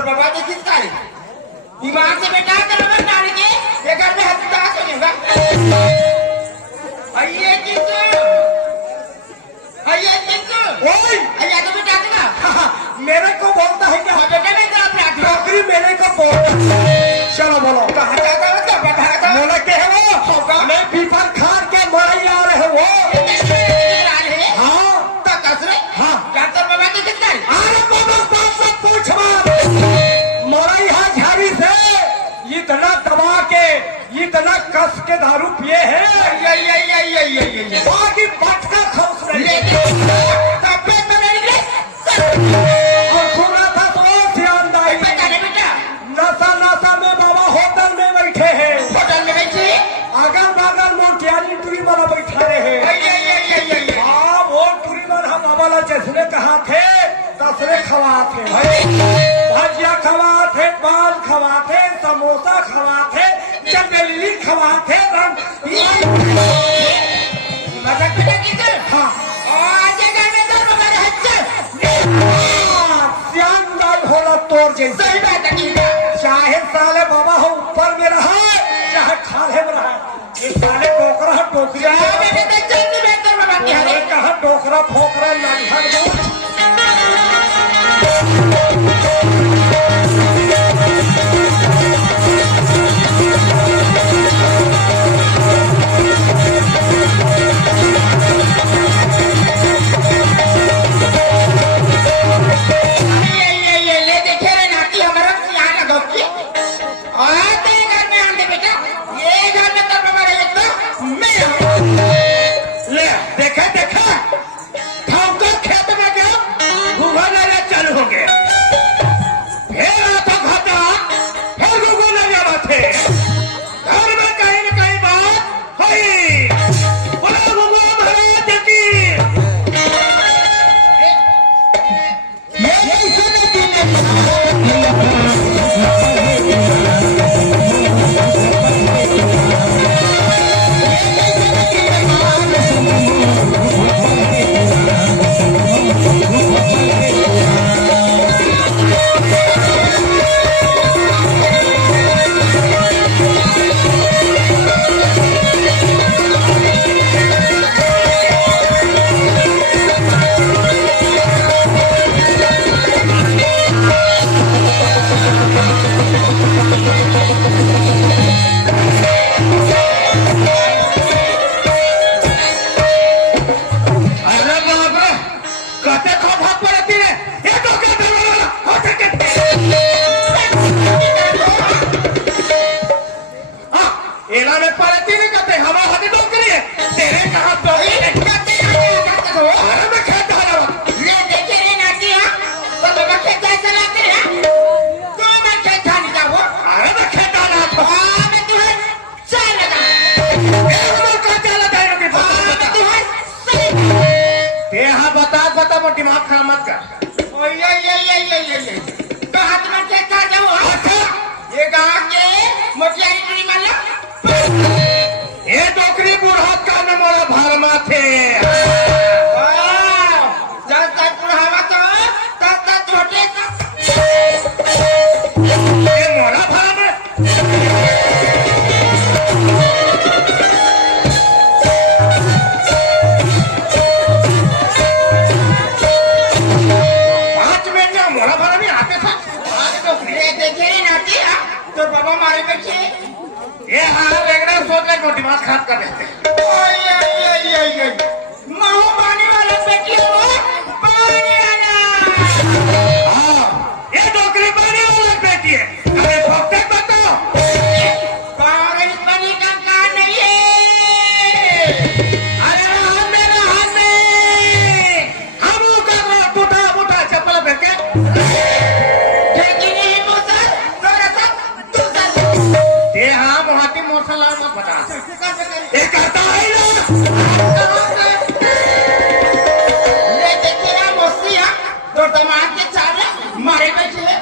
तो बाबा देखिस का रे दिमाग से बेटा कर मत डाल के ये घर में हत्या हो जाएगा आइए किसो ओए आइए तो बेटा ना मेरे को बोलता है क्या बेटा नहीं तो अपना नौकरी मेरे को बोलता है चलो बोलो कहाँ जाता है तो बता मोला के है वो मैं पीपल खान के मरई आ रहे वो हाँ तो कसरे हाँ डॉक्टर बाबा की कितना अरे बाबा बाप से पूछ मरई है झाड़ी से इतना दबा के इतना कस के दारू पिए है बाकी बटका खौस रही और सुना था तो सियानदाई नशा नशा में बाबा होटल में बैठे हैं होटल में बैठे अगल बगल मोटियाली टूरी वाला बैठा रहे हाँ वो टूरी वाला बाबा ला जैसने कहा थे तसरे खवा थे भजिया खवा थे पान खवा थे समोसा खवा थे चमेली खवा थे हाँ सियानदाई होला तोर जैसे चाहे साले बाबा हो ऊपर में रहा चाहे खाले में रहा ये साले टोकरा टोकरिया कहा टोकरा फोकरा लंघन दिमाग खराब मत कर हाथ में क्या जाओ ये गाँव के मोटियारी टूरी मानो ये डोकरी बुढ़ा का न मोरा भरमा थे जब तक बुढ़ावा तो तब तक छोटे ये मोरा भरमा तो बाबा मारे बच्चे ये हाँ लेकिन सोच ले को दिमाग खराब कर देते महू पानी वाला बेटी हो पानी वाला हाँ ये डोकरी पानी वाला बेटी है अरे ठोकते बताओ पागल पानी का काम नहीं है अरे हम का टूटा मोटा चप्पल फेंके हाँ मोहाती मौसला मत बता ये करता है तो दिमाग के चार मारे बैठे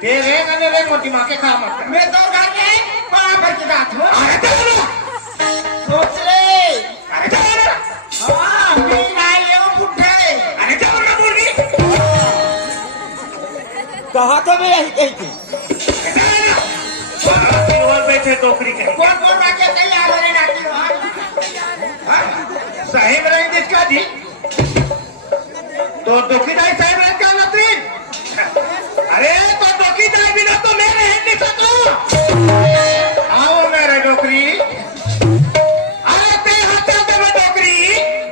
तेरे कने रे मोटी माँ के खा मत मैं तो घर में पारा भर के दांत हूँ अरे चलो सोच ले अरे चलो हाँ मैं ना ये वो बुढ़े अरे चलो ना मुर्गी कहा तो मैं यही कही थी और बैठे टोकरी के कौन कौन बाकी कहीं आ रहे नाटी साहेब रही जिसका जी तो दुखीदाई साहेब रहे क्या नौकरी अरे तो दुखीदाई बिना तो मैं रह नहीं सकूं आओ मेरे नौकरी अरे ते हाथ में नौकरी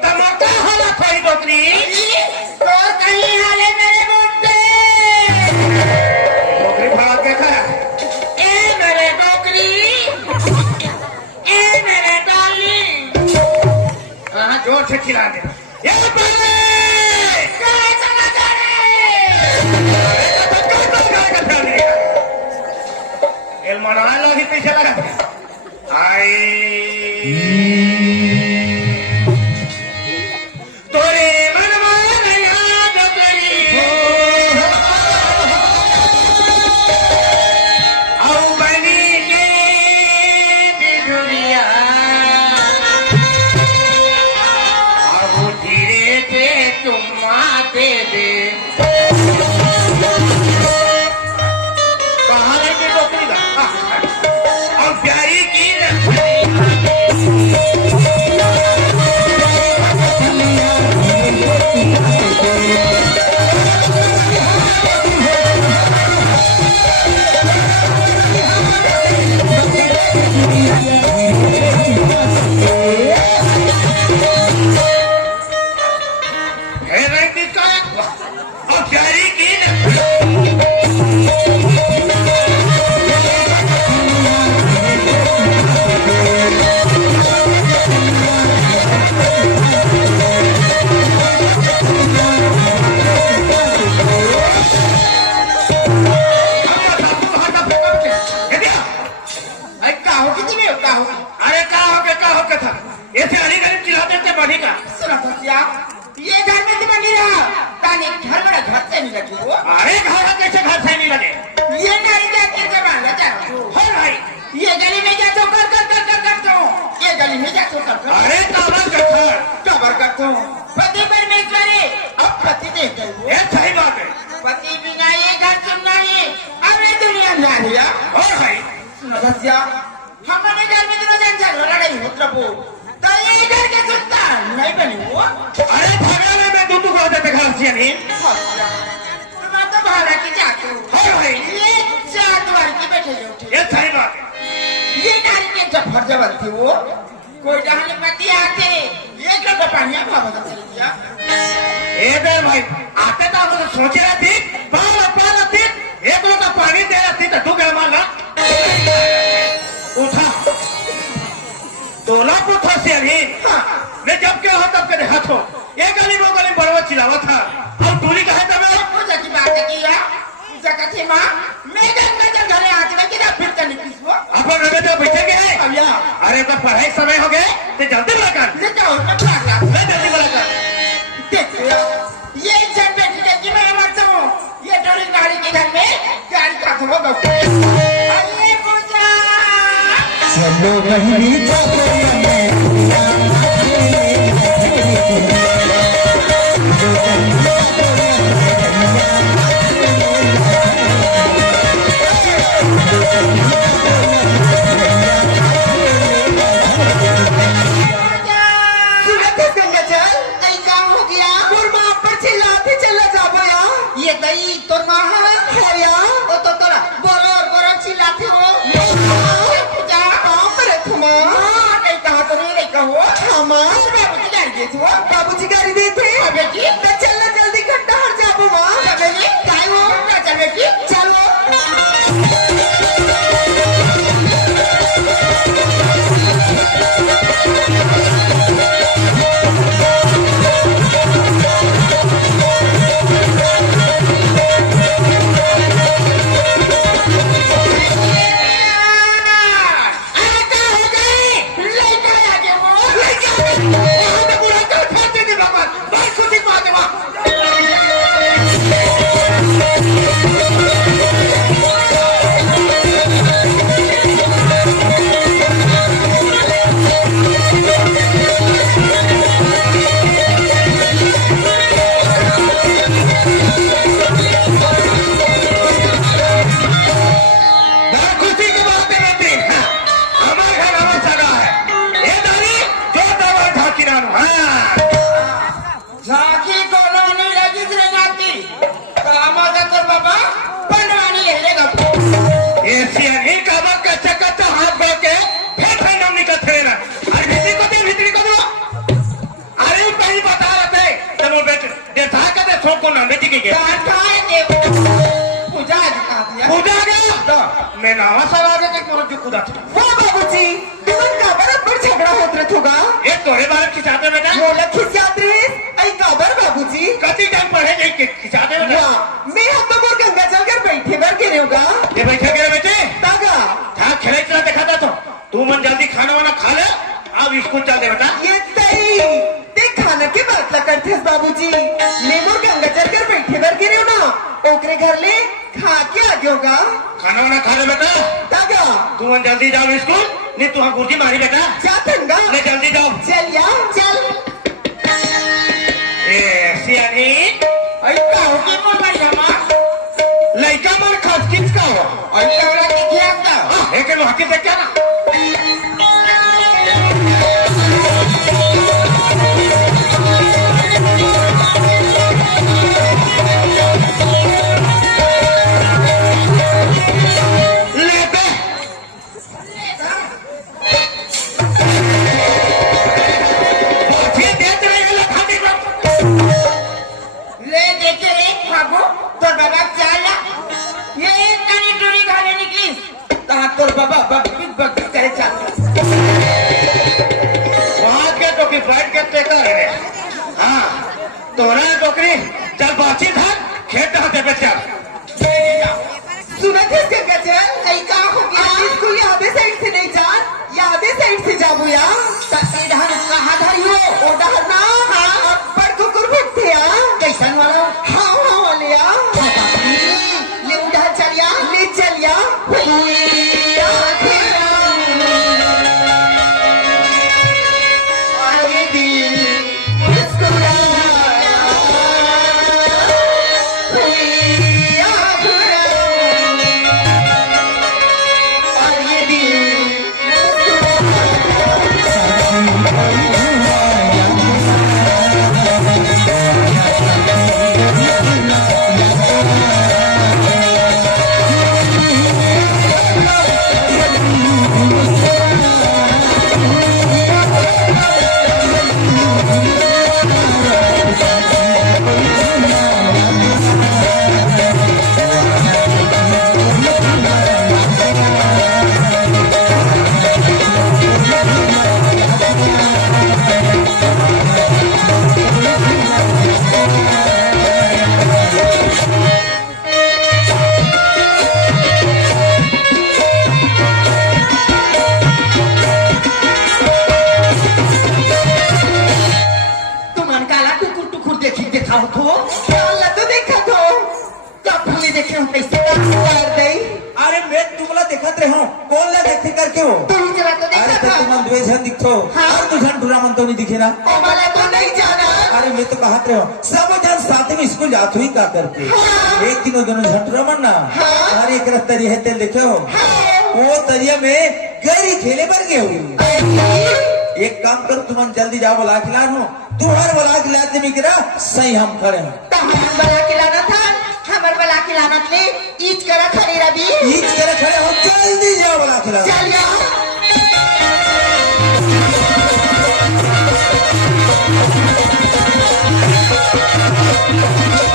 तमका हाला कोई नौकरी तो कहीं हाले मेरे मुंडे नौकरी भाग के खाया ए मेरे नौकरी ए मेरे डार्लिंग हाँ जोर से खिला दे ये पहले करे चला करे el manual lo hiciste la ay tore manwa ya dokari au bani ke biduriya abu dhire se tum aate de कहाँ रह गई नौकरी का और प्यारी की और प्यारी की अरे का हो के था ऐसे हरी गरीब चिल्लाते थे बढ़ी का सुनो भैया ये घर में तो बनी रहा तानी घर बड़ा घर से नहीं लगी वो अरे घर कैसे घर से नहीं लगे ये नहीं जाके के बांधा जा हो भाई ये गली में जा तो कर तो ये गली में जा तो कर अरे काबर कथा कबर करता हूँ पति परमेश्वरी अब पति दे गई ये सही बात है पति बिना ये घर सुनना ही अब ये दुनिया में आ गया और भाई सुनो भैया हमारे घर में तो झगड़ा लड़ाई होत रहो तो ये घर के सुनता नहीं बनी वो अरे झगड़ा में मैं दूध को देते घर से नहीं तुम तो भाड़ा की जाते हो हो भाई ये चार द्वार की बैठे उठे ये सही बात है ये नारी के जफर जबरती वो कोई जहाँ पति आते ये क्या पानी भाव दिया ए दे भाई आते तो हम सोच रहे थे बाल थी एक लोटा पानी दे रही थी तो तू क्या मारना उठा तोला पुथा से अभी मैं जब क्या हो तब के हाथ हो ये गली वो गली बड़वा चिल्लावा था और टूली कहे था मैं पूजा की बात की है पूजा का थी माँ मैं जब घरे आते मैं किधर फिर चली किस वो अपन रवे तो बैठेंगे अब या अरे तो पढ़ाई समय हो गए तो जल्दी बोला कर ले जाओ मैं भाग मैं जल्दी बोला कर देखो यार ये इंसान बैठी है कि मैं मरता हूँ ये डोरी गाड़ी के घर में गाड़ी का खरोगा अरे पूजा चलो बहनी चलो ये दई तो कहाँ है यार वो तो तोरा बोरो चिल्लाती हो पूजा कहाँ पर है तुम नहीं कहा तो नहीं कहो हमारे बाबूजी गाड़ी दी थी बाबूजी गाड़ी दी थी बेटी तो चलना जल्दी खट्टा हट जाओ माँ बेटी काय हो चल बेटी चलो को नंदे जी के काय देखो पूजा आज कहा दिया पूजा गया मैं नावा सर आगे तक जो कूदा था वो बाबूजी तुमन का बराबर झगड़ा होत रहत होगा ये तोरे बारे खिंचाते बेटा वो लखी यात्री आई काबर बाबूजी कति टाइम पढ़े नहीं खिंचाते बेटा वाह मैं हम तो मोर गंगा चल कर बैठे बर गिरे होगा ये बैठा गिरे बेटे तागा था खेले चला देखा था तो तू मन जल्दी खाना वाना खा ले अब स्कूल चल दे बेटा ये तई ते खाना के बात ला करते हैं बाबूजी मैं मोर गंगा चल कर बैठे बर गिरे हो ना ओकरे घर ले खा के आ गए होगा खाना वाना खा ले बेटा तागा तू मन जल्दी जाओ स्कूल नहीं तू गुर्दी मारी बेटा जा तंगा ले जल्दी जाओ चल या चल ए सियानी आई का हो के मोर लइका मा लइका मन खास किस का हो आई लवला के क्या का एक लो हकी देख ना ले देखे रे बाबू तोर बाबा चाला ये एक कनी टूरी घाले निकली ता तोर बाबा बकबक करे चाल वहां के तो की बैठ के टेकर है हां तोरा टोकरी चल बाची था खेत हाथे पे चल सुनत है के गजल आई का हो गया स्कूल यादे साइड से नहीं जा यादे साइड से जाबू या ता इधर कहां धरी हो ओ डहर ना हां पर कुकुर भूखते या कैसन वाला हां हां वाले या ले उधर चलिया ले चलिया आगे दिल मुस्कुराया हुआ घुरा और ये दिल तुमन काला टुकुर टुकुर देखी देखा हो अल्लाह तो देखा तो कब भूले देखे हो कैसे कर दई अरे मैं तुमला देखत रहो कौन ला देखते करके हो तू ही चला तो अरे देखा तो था तुम द्वे जन दिखतो हाँ। और तू जन डुरा मन तो नहीं दिखे ना ओ वाला तो नहीं जाना अरे मैं तो कहत रहो सब जन साथ में स्कूल जात हुई का करके हाँ। एक दिन दोनों झटरा मन ना हाँ। अरे एक रस्तरी है ते देखे हो हाँ। वो तरिया में गरी खेले पर गए हुई एक काम करो तुम जल्दी जाओ बोला खिलानो तुम्हारे बोला खिलाते में गिरा सही हम खड़े हैं तमाम बला खिलाना था हमर बला खिलाना ले ईच करा खड़ी रवि ईच करे खड़े हो जल्दी जाओ बोला खिलाओ चल या Thank you.